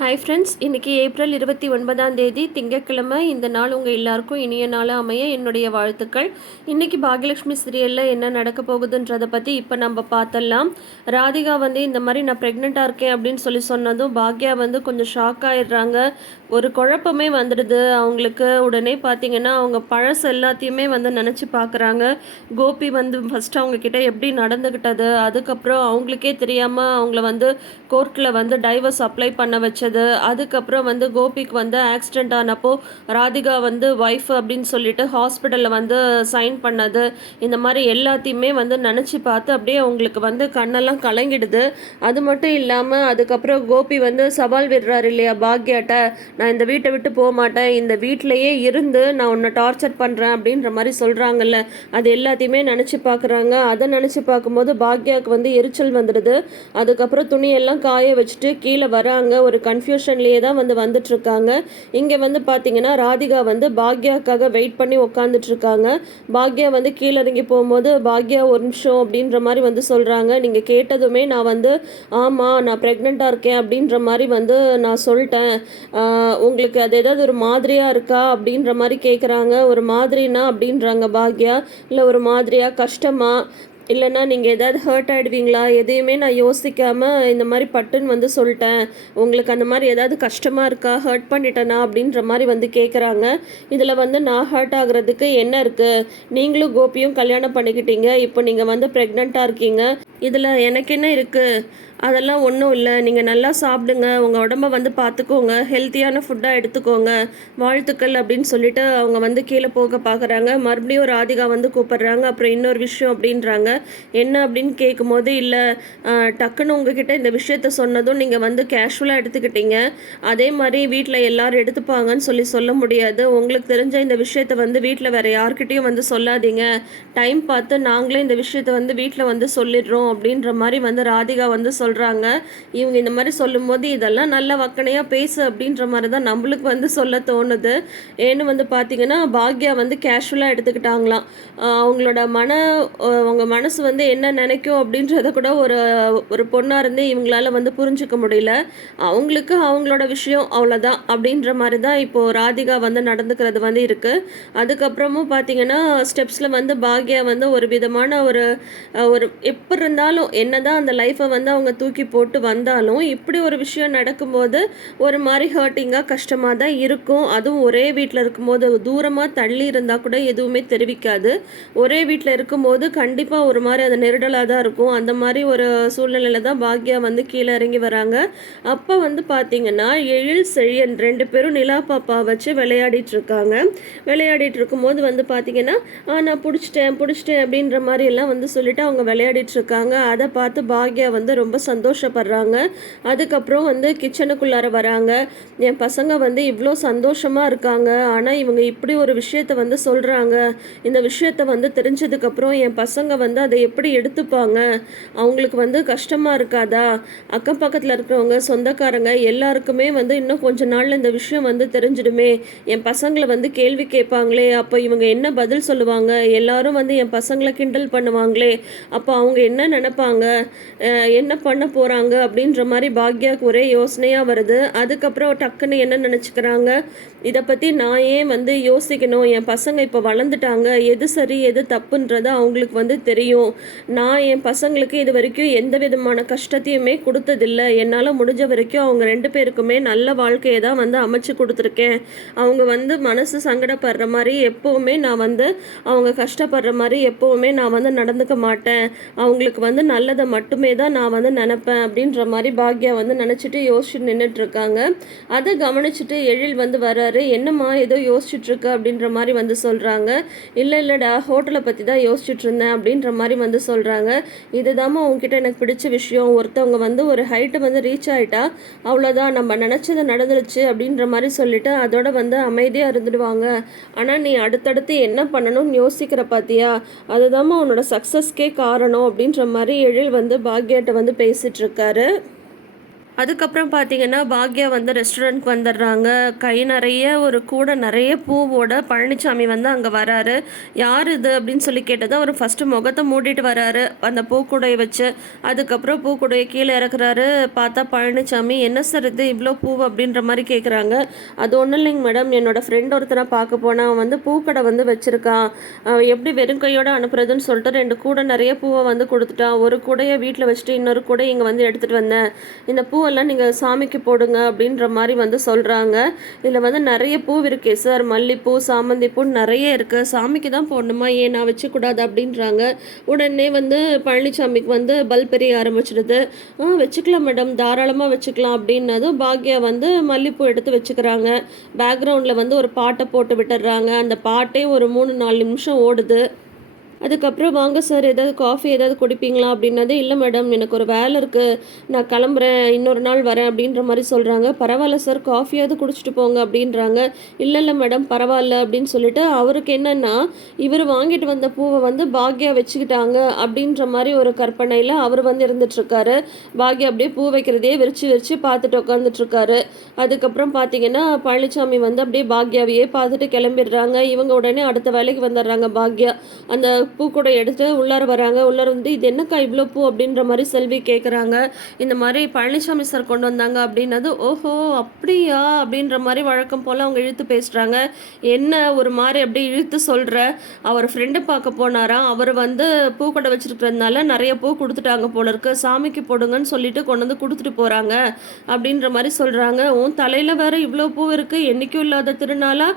Hi friends இன்றைக்கி April இருபத்தி ஒன்பதாம் தேதி திங்கட்கிழமை. இந்த நாள் உங்கள் எல்லாருக்கும் இனிய நாளாக அமைய என்னுடைய வாழ்த்துக்கள். இன்றைக்கி பாகியலட்சுமி சீரியலில் என்ன நடக்க போகுதுன்றதை பற்றி இப்போ நம்ம பார்த்தலாம் ராதிகா வந்து இந்த மாதிரி நான் ப்ரெக்னெண்ட்டாக இருக்கேன் அப்படின்னு சொல்லி சொன்னதும் பாக்யா வந்து கொஞ்சம் ஷாக் ஆயிடுறாங்க. ஒரு குழப்பமே வந்துடுது. அவங்களுக்கு உடனே பார்த்திங்கன்னா அவங்க பழசு எல்லாத்தையுமே வந்து நினச்சி பார்க்குறாங்க கோபி வந்து ஃபஸ்ட்டு அவங்கக்கிட்ட எப்படி நடந்துக்கிட்டது அதுக்கப்புறம் அவங்களுக்கே தெரியாமல் அவங்கள வந்து கோர்ட்டில் வந்து டைவர்ஸ் அப்ளை பண்ண வச்சது. அதுக்கப்புறம் வந்து கோபிக்கு வந்து ஆக்சிடென்ட் ஆனப்போ ராதிகா வந்து ஒய்ஃப் அப்படின்னு சொல்லிட்டு ஹாஸ்பிட்டலில் வந்து சைன் பண்ணது. இந்த மாதிரி எல்லாத்தையுமே வந்து நினச்சி பார்த்து அப்படியே அவங்களுக்கு வந்து கண்ணெல்லாம் கலங்கிடுது. அது மட்டும் இல்லாமல் அதுக்கப்புறம் கோபி வந்து சவால் விடுறாரு இல்லையா பாக்யாட்ட நான் இந்த வீட்டை விட்டு போக மாட்டேன். இந்த வீட்டிலையே இருந்து நான் உன்னை டார்ச்சர் பண்ணுறேன் அப்படின்ற மாதிரி சொல்கிறாங்கல்ல அது எல்லாத்தையுமே நினச்சி பார்க்குறாங்க. அதை நினச்சி பார்க்கும்போது பாக்யாவுக்கு வந்து எரிச்சல் வந்துடுது. அதுக்கப்புறம் துணியெல்லாம் காய வச்சுட்டு கீழே வராங்க. ஒரு கன்ஃபியூஷன்லேயே தான் வந்து வந்துட்டுருக்காங்க. இங்கே வந்து பார்த்தீங்கன்னா ராதிகா வந்து பாக்யாக்காக வெயிட் பண்ணி உக்காந்துட்ருக்காங்க பாக்யா வந்து கீழே இறங்கி போகும்போது பாக்யா ஒரு நிமிஷம் அப்படின்ற மாதிரி வந்து சொல்கிறாங்க நீங்கள் கேட்டதுமே நான் வந்து ஆமாம் நான் ப்ரெக்னெண்ட்டாக இருக்கேன் அப்படின்ற மாதிரி வந்து நான் சொல்லிட்டேன். உங்களுக்கு அது ஏதாவது ஒரு மாதிரியாக இருக்கா? அப்படின்ற மாதிரி கேட்குறாங்க ஒரு மாதிரினா அப்படின்றாங்க பாக்யா. இல்லை ஒரு மாதிரியாக கஷ்டமா? இல்லைன்னா நீங்கள் எதாவது ஹர்ட் ஆகிடுவீங்களா எதையுமே நான் யோசிக்காமல் இந்த மாதிரி பட்டுன்னு வந்து சொல்லிட்டேன். உங்களுக்கு அந்த மாதிரி ஏதாவது கஷ்டமாக இருக்கா? ஹர்ட் பண்ணிட்டேனா? அப்படின்ற மாதிரி வந்து கேட்குறாங்க இதில் வந்து நான் ஹர்ட் ஆகுறதுக்கு என்ன இருக்குது நீங்களும் கோபியும் கல்யாணம் பண்ணிக்கிட்டீங்க. இப்போ நீங்கள் வந்து ப்ரெக்னெண்ட்டாக இருக்கீங்க. இதில் எனக்கு என்ன இருக்குது அதெல்லாம் ஒன்றும் இல்லை. நீங்கள் நல்லா சாப்பிடுங்க. உங்கள் உடம்ப வந்து பார்த்துக்கோங்க ஹெல்த்தியான ஃபுட்டாக எடுத்துக்கோங்க. வாழ்த்துக்கள் அப்படின்னு சொல்லிட்டு அவங்க வந்து கீழே போக பார்க்குறாங்க மறுபடியும் ராதிகா வந்து கூப்பிட்றாங்க. அப்புறம் இன்னொரு விஷயம் அப்படின்றாங்க. என்ன அப்படின்னு கேட்கும்போது இல்லை டக்குன்னு உங்ககிட்ட இந்த விஷயத்த சொன்னதும் நீங்கள் வந்து கேஷுவலாக எடுத்துக்கிட்டீங்க. அதே மாதிரி வீட்டில் எல்லாரும் எடுத்துப்பாங்கன்னு சொல்லி சொல்ல முடியாது. உங்களுக்கு தெரிஞ்ச இந்த விஷயத்த வந்து வீட்டில் வேறு யார்கிட்டையும் வந்து சொல்லாதீங்க. டைம் பார்த்து நாங்களே இந்த விஷயத்த வந்து வீட்டில் வந்து சொல்லிடுறோம். அப்படின்ற மாதிரி வந்து ராதிகா வந்து சொல்கிறாங்க இவங்க இந்த மாதிரி சொல்லும்போது இதெல்லாம் நல்ல வக்கனையாக பேசு அப்படின்ற மாதிரி தான் நம்மளுக்கு வந்து சொல்ல தோணுது. ஏன்னு வந்து பார்த்தீங்கன்னா பாக்யா வந்து கேஷுவலாக எடுத்துக்கிட்டாங்களாம். அவங்களோட மன அவங்க மனசு வந்து என்ன நினைக்கும் அப்படின்றத கூட ஒரு ஒரு பொண்ணாக இருந்து இவங்களால வந்து புரிஞ்சுக்க முடியல. அவங்களுக்கு அவங்களோட விஷயம் அவ்வளோதான் அப்படின்ற மாதிரி தான் இப்போது ராதிகா வந்து நடந்துக்கிறது வந்து இருக்குது அதுக்கப்புறமும் பார்த்தீங்கன்னா ஸ்டெப்ஸில் வந்து பாக்யா வந்து ஒரு விதமான ஒரு ஒரு எப்படி இருந்தாலும் என்ன தான் அந்த லைஃப்பை வந்து அவங்க தூக்கி போட்டு வந்தாலும் இப்படி ஒரு விஷயம் நடக்கும்போது ஒரு மாதிரி ஹர்ட்டிங்காக கஷ்டமாக தான் இருக்கும். அதுவும் ஒரே வீட்டில் இருக்கும்போது தூரமாக தள்ளி இருந்தால் கூட எதுவுமே தெரிவிக்காது. ஒரே வீட்டில் இருக்கும்போது கண்டிப்பாக ஒரு மாதிரி அது நெருடலாக தான் இருக்கும். அந்த மாதிரி ஒரு சூழ்நிலையில் தான் பாக்யா வந்து கீழே இறங்கி வராங்க. அப்போ வந்து பார்த்தீங்கன்னா எழில் செழியன் ரெண்டு பேரும் நிலா பாப்பா வச்சு விளையாடிட்டு இருக்காங்க. விளையாடிட்டு இருக்கும்போது வந்து பார்த்தீங்கன்னா நான் பிடிச்சிட்டேன் பிடிச்சிட்டேன் அப்படின்ற மாதிரி எல்லாம் வந்து சொல்லிட்டு அவங்க விளையாடிட்டு இருக்காங்க. அதை பார்த்து பாக்யா வந்து ரொம்ப சந்தோஷப்படுறாங்க. அதுக்கப்புறம் வந்து கிச்சனுக்குள்ளார வராங்க. என் பசங்க வந்து இவ்வளோ சந்தோஷமாக இருக்காங்க. ஆனால் இவங்க இப்படி ஒரு விஷயத்த வந்து சொல்கிறாங்க இந்த விஷயத்த வந்து தெரிஞ்சதுக்கப்புறம் என் பசங்க வந்து அதை எப்படி எடுத்துப்பாங்க? அவங்களுக்கு வந்து கஷ்டமாக இருக்காதா? அக்கம் பக்கத்தில் இருக்கிறவங்க சொந்தக்காரங்க எல்லாருக்குமே வந்து இன்னும் கொஞ்ச நாளில் இந்த விஷயம் வந்து தெரிஞ்சிடுமே. என் பசங்களை வந்து கேள்வி கேட்பாங்களே. அப்போ இவங்க என்ன பதில் சொல்லுவாங்க? எல்லாரும் வந்து என் பசங்களை கிண்டல் பண்ணுவாங்களே. அப்போ அவங்க என்ன நினைப்பாங்க? என்ன பண்ண போகிறாங்க அப்படின்ற மாதிரி பாக்யாவுக்கு ஒரே யோசனையாக வருது. அதுக்கப்புறம் டக்குன்னு என்ன நினச்சிக்கிறாங்க? இதை பற்றி நான் ஏன் வந்து யோசிக்கணும்? என் பசங்க இப்போ வளர்ந்துட்டாங்க. எது சரி எது தப்புன்றது அவங்களுக்கு வந்து தெரியும். நான் என் பசங்களுக்கு இது வரைக்கும் எந்த விதமான கஷ்டத்தையுமே கொடுத்ததில்லை. என்னால் முடிஞ்ச வரைக்கும் அவங்க ரெண்டு பேருக்குமே நல்ல வாழ்க்கையை தான் வந்து அமைச்சு கொடுத்துருக்கேன். அவங்க வந்து மனசு சங்கடப்படுற மாதிரி எப்போவுமே நான் வந்து அவங்க கஷ்டப்படுற மாதிரி எப்போவுமே நான் வந்து நடந்துக்க மாட்டேன். அவங்களுக்கு வந்து நல்லதை மட்டுமே தான் நான் வந்து நினப்பேன் அப்படின்ற மாதிரி பாக்யா வந்து நினச்சிட்டு யோசிச்சுட்டு நின்றுட்டுருக்காங்க அதை கவனிச்சுட்டு எழில் வந்து வராரு என்னம்மா ஏதோ யோசிச்சுட்ருக்க அப்படின்ற மாதிரி வந்து சொல்கிறாங்க இல்லை இல்லைடா ஹோட்டலை பற்றி தான் யோசிச்சுட்டு இருந்தேன் அப்படின்ற மாதிரி வந்து சொல்கிறாங்க இதுதாம்மா உங்ககிட்ட எனக்கு பிடிச்ச விஷயம். ஒருத்தவங்க வந்து ஒரு ஹைட்டு வந்து ரீச் ஆகிட்டா அவ்வளோதான் நம்ம நினச்சது நடந்துருச்சு அப்படின்ற மாதிரி சொல்லிட்டு அதோட வந்து அமைதியாக இருந்துடுவாங்க. ஆனால் நீ அடுத்தடுத்து என்ன பண்ணணும்னு யோசிக்கிற பார்த்தியா அதுதாம்மா உன்னோட சக்ஸஸ்க்கே காரணம் அப்படின்ற மாதிரி எழில் வந்து பாக்யாட்ட வந்து பேசிகிட்ருக்காரு அதுக்கப்புறம் பார்த்தீங்கன்னா பாக்யா வந்து ரெஸ்டாரண்ட்க்கு வந்துடுறாங்க. கை நிறைய ஒரு கூட நிறைய பூவோட பழனிசாமி வந்து அங்கே வராரு. யார் இது அப்படின்னு சொல்லி கேட்டது அவர் ஃபஸ்ட்டு முகத்தை மூடிட்டு வராரு. அந்த பூக்குடையை வச்சு. அதுக்கப்புறம் பூக்குடையை கீழே இறக்குறாரு. பார்த்தா பழனிசாமி என்ன சார் இது? இவ்வளோ பூ அப்படின்ற மாதிரி கேட்குறாங்க அது ஒன்றும் இல்லைங்க மேடம் என்னோடய ஃப்ரெண்ட் ஒருத்தனை பார்க்க போனால் அவன் வந்து பூக்கடை வந்து வச்சுருக்கான். எப்படி வெறும் கையோடு அனுப்புறதுன்னு சொல்லிட்டு ரெண்டு கூடை நிறைய பூவை வந்து கொடுத்துட்டான். ஒரு கூடையை வீட்டில் வச்சுட்டு இன்னொரு கூடை இங்கே வந்து எடுத்துகிட்டு வந்தேன். இந்த பூ பூவெல்லாம் நீங்கள் சாமிக்கு போடுங்க அப்படின்ற மாதிரி வந்து சொல்கிறாங்க இதில் வந்து நிறைய பூ இருக்கே சார். மல்லிப்பூ சாமந்தி பூ நிறைய இருக்குது சாமிக்கு தான் போடணுமா? ஏன் நான் வச்சுக்கூடாது அப்படின்றாங்க. உடனே வந்து பழனிசாமிக்கு வந்து பல் எரிய ஆரம்பிச்சிடுது. ஆ வச்சுக்கலாம் மேடம். தாராளமாக வச்சுக்கலாம் அப்படின்னதும் பாக்யா வந்து மல்லிப்பூ எடுத்து வச்சுக்கிறாங்க. பேக்ரவுண்டில் வந்து ஒரு பாட்டை போட்டு விட்டுடுறாங்க. அந்த பாட்டே ஒரு மூணு நாலு நிமிஷம் ஓடுது. அதுக்கப்புறம் வாங்க சார் ஏதாவது காஃபி ஏதாவது குடிப்பீங்களா அப்படின்னது இல்லை மேடம் எனக்கு ஒரு வேலை இருக்குது நான் கிளம்புறேன். இன்னொரு நாள் வரேன் அப்படின்ற மாதிரி சொல்கிறாங்க பரவாயில்ல சார் காஃபியாவது குடிச்சிட்டு போங்க அப்படின்றாங்க. இல்லை இல்லை மேடம் பரவாயில்ல அப்படின்னு சொல்லிட்டு அவருக்கு என்னென்னா இவர் வாங்கிட்டு வந்த பூவை வந்து பாக்யா வச்சுக்கிட்டாங்க அப்படின்ற மாதிரி ஒரு கற்பனையில் அவர் வந்து இருந்துட்டுருக்காரு. பாக்யா அப்படியே பூ வைக்கிறதே விரிச்சு விரிச்சு பார்த்துட்டு உட்காந்துட்ருக்காரு அதுக்கப்புறம் பார்த்தீங்கன்னா பழனிசாமி வந்து அப்படியே பாக்யாவையே பார்த்துட்டு கிளம்பிடுறாங்க. இவங்க உடனே அடுத்த வேலைக்கு வந்துடுறாங்க பாக்யா. அந்த பூ கூட எடுத்து உள்ளார வராங்க. உள்ளார வந்து இது என்னக்கா இவ்வளோ பூ? அப்படின்ற மாதிரி செல்வி கேட்குறாங்க இந்த மாதிரி பழனிசாமி சார் கொண்டு வந்தாங்க அப்படின்னது ஓஹோ அப்படியா? அப்படின்ற மாதிரி வழக்கம் போல் அவங்க இழுத்து பேசுகிறாங்க என்ன ஒரு மாதிரி அப்படி இழுத்து சொல்கிற அவர் ஃப்ரெண்டை பார்க்க போனாராம். அவர் வந்து பூ கடை வச்சுருக்கிறதுனால நிறைய பூ கொடுத்துட்டாங்க போல இருக்கு. சாமிக்கு போடுங்கன்னு சொல்லிட்டு கொண்டு வந்து கொடுத்துட்டு போகிறாங்க அப்படின்ற மாதிரி சொல்கிறாங்க உன் தலையில் வேற இவ்வளோ பூ இருக்குது என்றைக்கும் இல்லாத திருநாளா?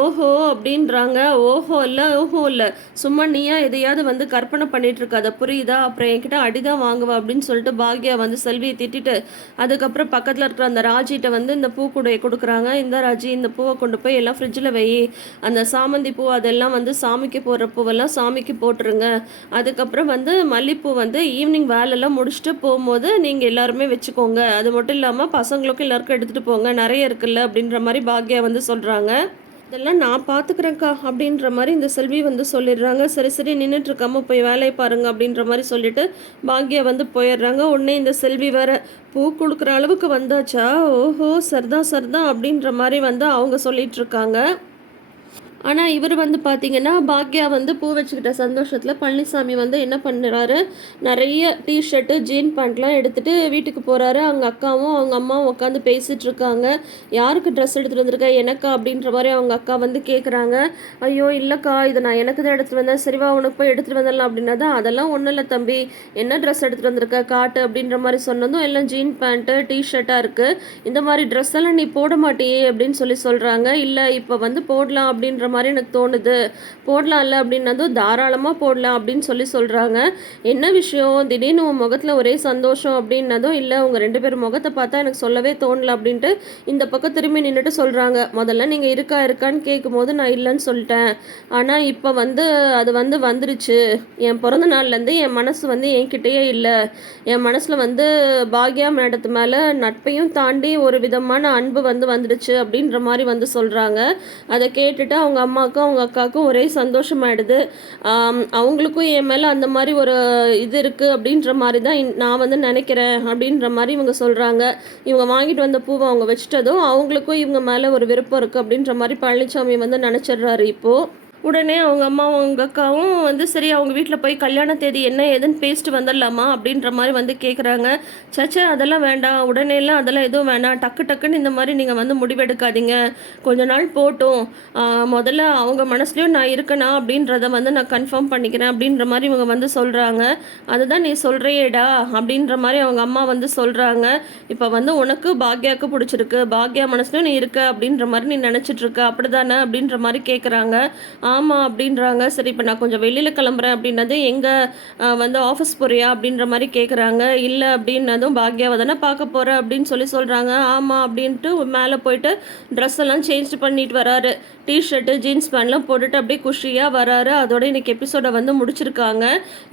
ஓஹோ அப்படின்றாங்க. ஓஹோ இல்லை ஓஹோ இல்லை. சும்மா நீயா எதையாவது வந்து கற்பனை பண்ணிட்டு இருக்காத புரியுதா? அப்புறம் என்கிட்ட அடிதான் வாங்குவா அப்படின்னு சொல்லிட்டு பாக்யா வந்து செல்வியை திட்டிட்டு அதுக்கப்புறம் பக்கத்தில் இருக்கிற அந்த ராஜிகிட்ட வந்து இந்த பூ பூக்கூடையை கொடுக்குறாங்க. இந்த ராஜி இந்த பூவை கொண்டு போய் எல்லாம் ஃப்ரிட்ஜில் வை. அந்த சாமந்தி பூ அதெல்லாம் வந்து சாமிக்கு போடுற பூவெல்லாம் சாமிக்கு போட்டுருங்க. அதுக்கப்புறம் வந்து மல்லிப்பூ வந்து ஈவினிங் வேலையெல்லாம் முடிச்சுட்டு போகும்போது நீங்கள் எல்லாருமே வச்சுக்கோங்க. அது மட்டும் இல்லாமல் பசங்களுக்கும் எல்லாருக்கும் எடுத்துகிட்டு போங்க. நிறைய இருக்குல்ல அப்படின்ற மாதிரி பாக்யா வந்து சொல்கிறாங்க இதெல்லாம் நான் பார்த்துக்குறேங்க்கா அப்படின்ற மாதிரி இந்த செல்வி வந்து சொல்லிடுறாங்க. சரி சரி நின்றுட்டு இருக்காம போய் வேலையை பாருங்க அப்படின்ற மாதிரி சொல்லிட்டு பாக்யா வந்து போயிடுறாங்க. உடனே இந்த செல்வி வேற பூ கொடுக்குற அளவுக்கு வந்தாச்சா? ஓஹோ சர்தான் சர்தான் அப்படின்ற மாதிரி வந்து அவங்க சொல்லிட்டு இருக்காங்க ஆனால் இவர் வந்து பார்த்தீங்கன்னா பாக்யா வந்து பூ வச்சுக்கிட்ட சந்தோஷத்தில் பழனிசாமி வந்து என்ன பண்ணுறாரு நிறைய டிஷர்ட்டு ஜீன் பேண்ட்லாம் எடுத்துகிட்டு வீட்டுக்கு போகிறாரு அவங்க அக்காவும் அவங்க அம்மாவும் உட்காந்து பேசிகிட்டு இருக்காங்க. யாருக்கு ட்ரெஸ் எடுத்துகிட்டு வந்திருக்கா? எனக்கா? அப்படின்ற மாதிரி அவங்க அக்கா வந்து கேட்குறாங்க ஐயோ இல்லைக்கா இதை நான் எனக்கு தான் எடுத்துகிட்டு வந்தேன். சரிவா உனக்கு போய் எடுத்துகிட்டு வந்துடலாம் அப்படின்னா தான் அதெல்லாம் ஒன்றும் இல்லை தம்பி. என்ன ட்ரெஸ் எடுத்துகிட்டு வந்திருக்க? காட்டு அப்படின்ற மாதிரி சொன்னதும் எல்லாம் ஜீன் பேண்ட்டு டிஷர்ட்டாக இருக்குது இந்த மாதிரி ட்ரெஸ் எல்லாம் நீ போட மாட்டியே அப்படின்னு சொல்லி சொல்கிறாங்க இல்லை இப்போ வந்து போடலாம் அப்படின்ற மாதிரி எனக்கு தோணுது. போடலாம்ல அப்படின்னதும் தாராளமாக போடலாம் அப்படின்னு சொல்லி சொல்கிறாங்க என்ன விஷயம்? திடீர்னு உன் முகத்தில் ஒரே சந்தோஷம் அப்படின்னதும் இல்லை உங்கள் ரெண்டு பேர் முகத்தை பார்த்தா எனக்கு சொல்லவே தோணல அப்படின்ட்டு இந்த பக்கம் திரும்பி நின்றுட்டு சொல்கிறாங்க முதல்ல நீங்கள் இருக்கா இருக்கான்னு கேட்கும்போது நான் இல்லைன்னு சொல்லிட்டேன். ஆனால் இப்போ வந்து அது வந்து வந்துருச்சு. என் பிறந்த நாள்லேருந்து என் மனசு வந்து என்கிட்டயே இல்லை. என் மனசில் வந்து பாக்யா மேடத்து மேலே நட்பையும் தாண்டி ஒரு விதமான அன்பு வந்து வந்துடுச்சு அப்படின்ற மாதிரி வந்து சொல்கிறாங்க அதை கேட்டுட்டு அவங்க அம்மாவுக்கும் அவங்க அக்காவுக்கும் ஒரே சந்தோஷமாயிடுது. அவங்களுக்கும் என் மேலே அந்த மாதிரி ஒரு இது இருக்குது அப்படின்ற மாதிரி தான் நான் வந்து நினைக்கிறேன் அப்படின்ற மாதிரி இவங்க சொல்கிறாங்க இவங்க வாங்கிட்டு வந்த பூவை அவங்க வச்சுட்டதும் அவங்களுக்கும் இவங்க மேலே ஒரு விருப்பம் இருக்குது அப்படின்ற மாதிரி பழனிசாமி வந்து நினச்சிடுறாரு இப்போது உடனே அவங்க அம்மாவும் அவங்க அக்காவும் வந்து சரி அவங்க வீட்டில் போய் கல்யாண தேதி என்ன ஏதுன்னு பேசிட்டு வந்துடலாமா? அப்படின்ற மாதிரி வந்து கேட்குறாங்க சச்சா அதெல்லாம் வேண்டாம். உடனேலாம் அதெல்லாம் எதுவும் வேண்டாம் டக்கு டக்குன்னு இந்த மாதிரி நீங்கள் வந்து முடிவெடுக்காதீங்க. கொஞ்ச நாள் போட்டோம். முதல்ல அவங்க மனசுலையும் நான் இருக்கேனா? அப்படின்றத வந்து நான் கன்ஃபார்ம் பண்ணிக்கிறேன். அப்படின்ற மாதிரி இவங்க வந்து சொல்கிறாங்க அதுதான் நீ சொல்கிறியேடா அப்படின்ற மாதிரி அவங்க அம்மா வந்து சொல்கிறாங்க இப்போ வந்து உனக்கு பாக்யாவுக்கு பிடிச்சிருக்கு. பாக்யா மனசுலையும் நீ இருக்க. அப்படின்ற மாதிரி நீ நினச்சிட்ருக்க அப்படி தானே அப்படின்ற மாதிரி கேட்குறாங்க ஆமாம் அப்படின்றாங்க. சரி இப்போ நான் கொஞ்சம் வெளியில் கிளம்புறேன் அப்படின்னது எங்கே வந்து ஆஃபீஸ் போறியா அப்படின்ற மாதிரி கேட்குறாங்க இல்லை அப்படின்னதும் பாக்யாவை தானே பார்க்க போகிறேன் அப்படின்னு சொல்லி சொல்கிறாங்க ஆமாம் அப்படின்ட்டு மேலே போயிட்டு ட்ரெஸ் எல்லாம் சேஞ்ச் பண்ணிட்டு வராரு. டிஷர்ட்டு ஜீன்ஸ் பேண்ட்லாம் போட்டுட்டு அப்படியே குஷியாக வராரு. அதோட இன்னைக்கு எபிசோடை வந்து முடிச்சிருக்காங்க.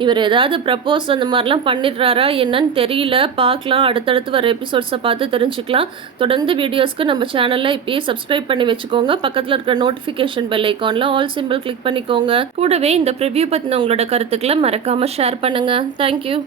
இவர் ஏதாவது ப்ரப்போஸ் அந்த மாதிரிலாம் பண்ணிடுறாரா என்னன்னு தெரியல. பார்க்கலாம் அடுத்தடுத்து வர எபிசோட்ஸை பார்த்து தெரிஞ்சுக்கலாம். தொடர்ந்து வீடியோஸ்க்கு நம்ம சேனலில் இப்பயே சப்ஸ்கிரைப் பண்ணி வச்சுக்கோங்க. பக்கத்தில் இருக்கிற நோட்டிஃபிகேஷன் பெல் ஐக்கானில் ஆல் சிம்பிள் கிளிக் பண்ணிக்கோங்க. கூடவே இந்த ப்ரிவ்யூ பற்றின உங்களோட கருத்துக்களை மறக்காமல் ஷேர் பண்ணுங்கள் தேங்க்யூ